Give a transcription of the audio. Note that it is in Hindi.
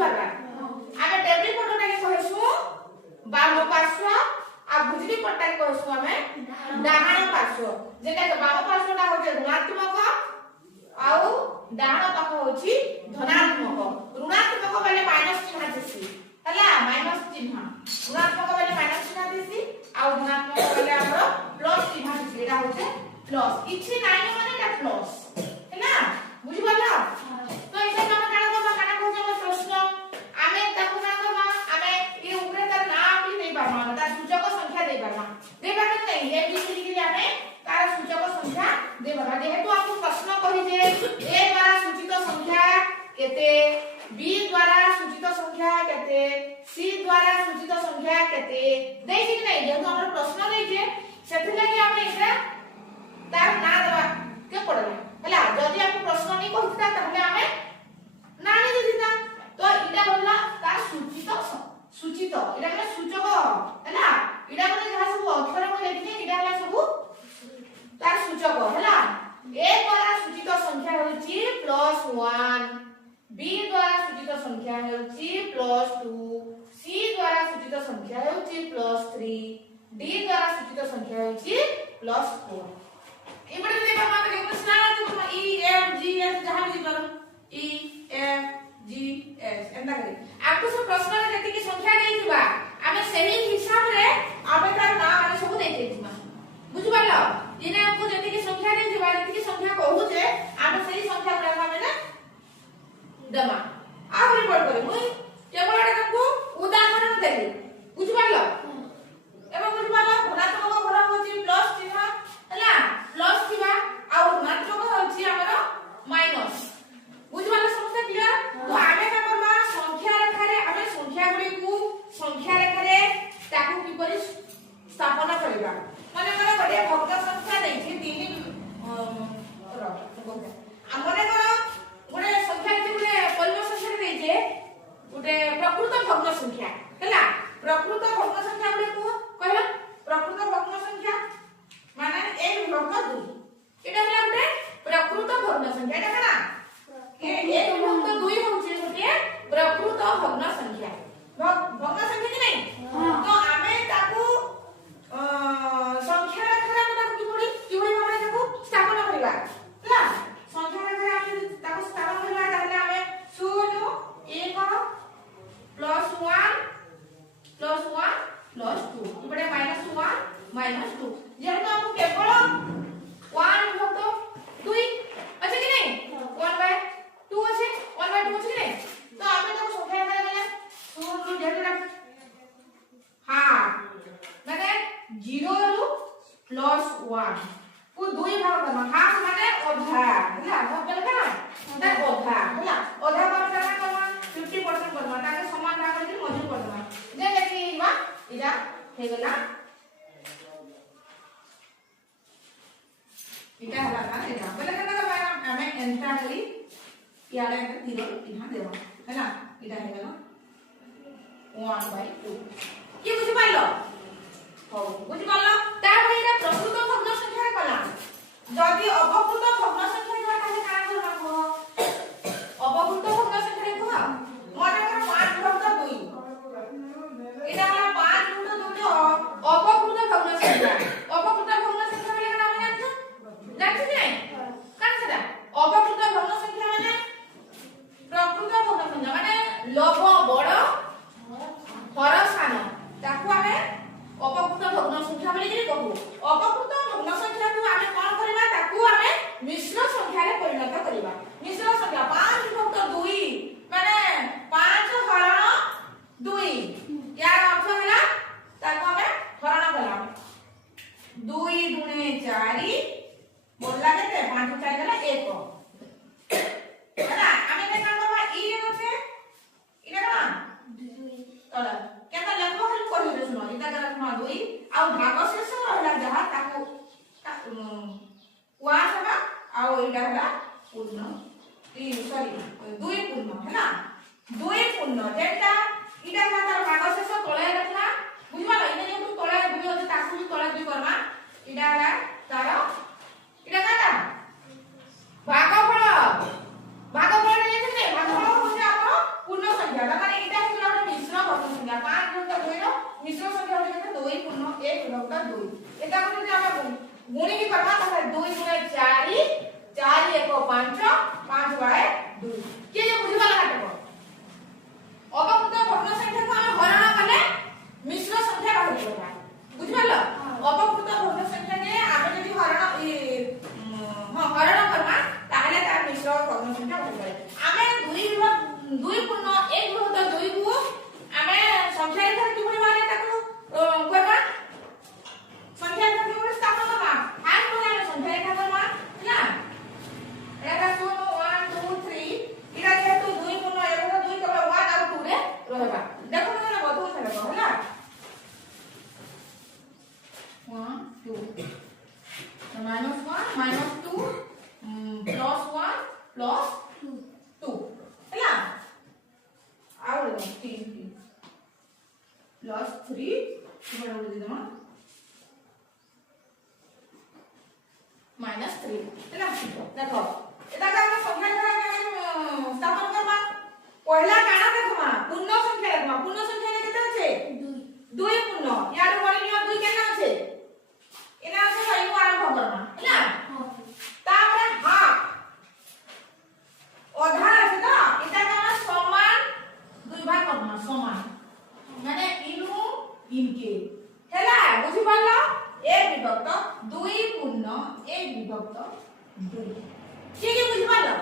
पारबा आमे टेबल पटटा के कहसु बाम पार्श्व आ भुजरी पट्टा के कहसु आमे डाहाण पार्श्व जेटा के बाम पार्श्वटा होचे ऋणात्मक आउ डाहाण पाख होची धनात्मक ऋणात्मक बेले माइनस चिन्ह देसी हला माइनस चिन्ह ऋणात्मक बेले माइनस चिन्ह देसी आउ धनात्मक बेले हमरो प्लस चिन्ह देसी एटा होचे प्लस किछि नाइ माने एटा प्लस हैना बुझि पाला तो इसे हम काना को प्रश्न आमे ताकू ना करबा आमे ई ऊपर तार नाम भी नहीं पाबा तार सूचक संख्या दे पाबा नहीं ए बी सी डी के आमे तार सूचक संख्या दे पाबा जेहेतु आपको प्रश्न कहि जे ए द्वारा सूचित संख्या केते बी द्वारा सूचित संख्या केते सी द्वारा सूचित संख्या केते देइ कि नहीं जेहेतु हमर प्रश्न देइ जे सेति लागि आमे इकरा तार ना देबा के पड़ला हला जदि आपको प्रश्न नहीं कहता तबले आमे ना नहीं देता तो इटा होला तार सूचित इटा होला सूचक हला इटा माने जहा सब अक्षर को लेखिने इटा होला सब तार सूचक हला ए द्वारा सूचित संख्या होची +1 बी द्वारा सूचित संख्या होची +2 सी द्वारा सूचित संख्या होची +3 डी द्वारा सूचित संख्या होची +4 इबडे देखा माने एक प्रश्न आ ई एफ जी एस जहां भी करो ई एफ जी एस एंदा करी आपको सब प्रश्न रे जति की संख्या देई दिबा आमे सही हिसाब रे आबे तार नाम आने सब देई दिबा बुझि पालो इने आपको जति की संख्या देई दिबा जति की संख्या कहू जे आमे सही संख्या गुडा आमे ना दमा आ रिपोर्ट करी मुई केवल एटा तुमको उदाहरण देली बुझि पालो एबा बुझि पालो धनात्मक घर होची प्लस चिन्ह हला प्लस थिबा आ ऋणात्मक होची हमर माइनस बुझवाला समस्या क्लियर तो आमे का करबा संख्या रेखा रे आमे संख्या गुडी को संख्या रेखा रे ताकू किपरि स्थापना करबा माने माने बडे भग्न संख्या नै छै तीन हमरे को गुडे संख्या जे गुडे परिमेय संख्या नै जे गुडे प्रकृत भग्न संख्या हला प्रकृत भग्न संख्या गुडे को कहला प्रकृत भग्न संख्या माने 1 भग्न 2 एटा होला गुडे प्रकृत भग्न संख्या एटा कना ए 1 भग्न 2 होची गुडे प्रकृत भग्न संख्या भग्न संख्या कि नहीं तो आमे ताकू संख्या रेखा रे ताकू किबोडी भाबरे ताकू स्थापना करिबा हला संख्या रेखा रे आमे ताकू स्थापना करिबा ताहले आमे 0 1 +1 +2 इबडे -1 -2 जेहेतु आपको केवल 1 भक्त 2 अछि कि नहीं 1/2 अछि 1/2 अछि कि नहीं तो आमे तो संख्या करे गले 0 जेहेतु हां माने 0 रु +1 को 2 भाग करना हाफ माने आधा हला भाग बेल का ता आधा हला आधा भाग करना 50% करना ताके समान भाग करके मजूर करना जे देखि बा इजा हे गला इटा हला ना इटा बेले कना आमे एंटा करी याले जीरो इहा देबा हैना इटा हे गला 1/2 की बुझि पाइलो हो बुझि पाइलो ता एटा प्रकृत भग्न संख्या कला जदि अवकृत भग्न संख्या का ताले का करबा को अवकृत भग्न संख्या को मोने कर 5 भग्न 2 एटा हला 5 भग्न 2 अवकृत भग्न संख्या अवकृत भग्न संख्या बेले का नाम जानछ नहीं कान सेटा अवकृत भग्न संख्या माने प्रकृत भग्न संख्या माने लघु बड़ हर सान ताकू आमे अपकृत भग्न संख्या बोली कि कहू अपकृत भग्न संख्या को आमे कोन करबा ताकू आमे मिश्र संख्या रे परिणत करबा मिश्र संख्या 5 भक्त 2 माने 5 हरण 2 यार अर्थ होला ताकू आमे हरण कला 2 गुणे 4 बोलला केते 5 4 गला 1 ହେଲା ଆମେ ଦେଖା करबा ई होते इने ना तला केता लगबो खाली कहि सुनो इता करा सुनो 2 आ भाग शेष रहला जहा ताको वा सका आ इटा हला पूर्ण 3 सॉरी 2 पूर्ण हैना 2 पूर्ण जेटा इटा तार भाग शेष तळे रखला बुझिबा इने जे तू तळे 2 होते ताकू भी तळे 2 करबा इटा हला तार इटा काटा भागफल भागफल नहीं भागफल होचे आपन पूर्ण संख्या मिश्र संख्या होचे केते 2 पूर्ण 1 विभक्त 2 एटा को जे हम गुणी की करबा त 2 गुणे 4 4 1 5 5 बाय 2 के जे बुझिबा लागत अवकृत भग्न संख्या को हम हरण कले मिश्र संख्या बाहर करबा बुझिबा अवकृत भग्न संख्या के आमे जदी हरण हरण करबा ताहले तार मिश्र भग्न संख्या बाहर करे आमे 2 पूर्ण 1 विभक्त 2 को आमे संख्या लेखा किभଳି माने ताको करबा संख्या लेखा किभଳି स्थापन करबा फास्ट पहिले आमे संख्या लेखा करबा ना एटा सुन 1 2 3 इरा जेतु 2 पूर्ण 1 2 केवल 1 और 2 रे रहबा देखो મને બધું થશે होला 1 2 -1 -2 +1 +2 ହେଲା ଆଉ 3 +3 बड़ा बोल दे दमा -3 ହେଲା देखो एटा का हम संख्या लेखा स्थापन करबा पहला काना देखबा पूर्ण संख्या देखबा पूर्ण संख्या ने केते আছে 2 पूर्ण यार बणी नियो 2 केना আছে एना আছে भाई को आरंभ करबा ହେଲା तापर हाफ आधा আছে তো এটা का समान दुई भाग करबा समान माने इनु इनके ହେଲା बुझि पारला 1 विभक्त 2 पूर्ण 1 विभक्त 2 के बुझि पारला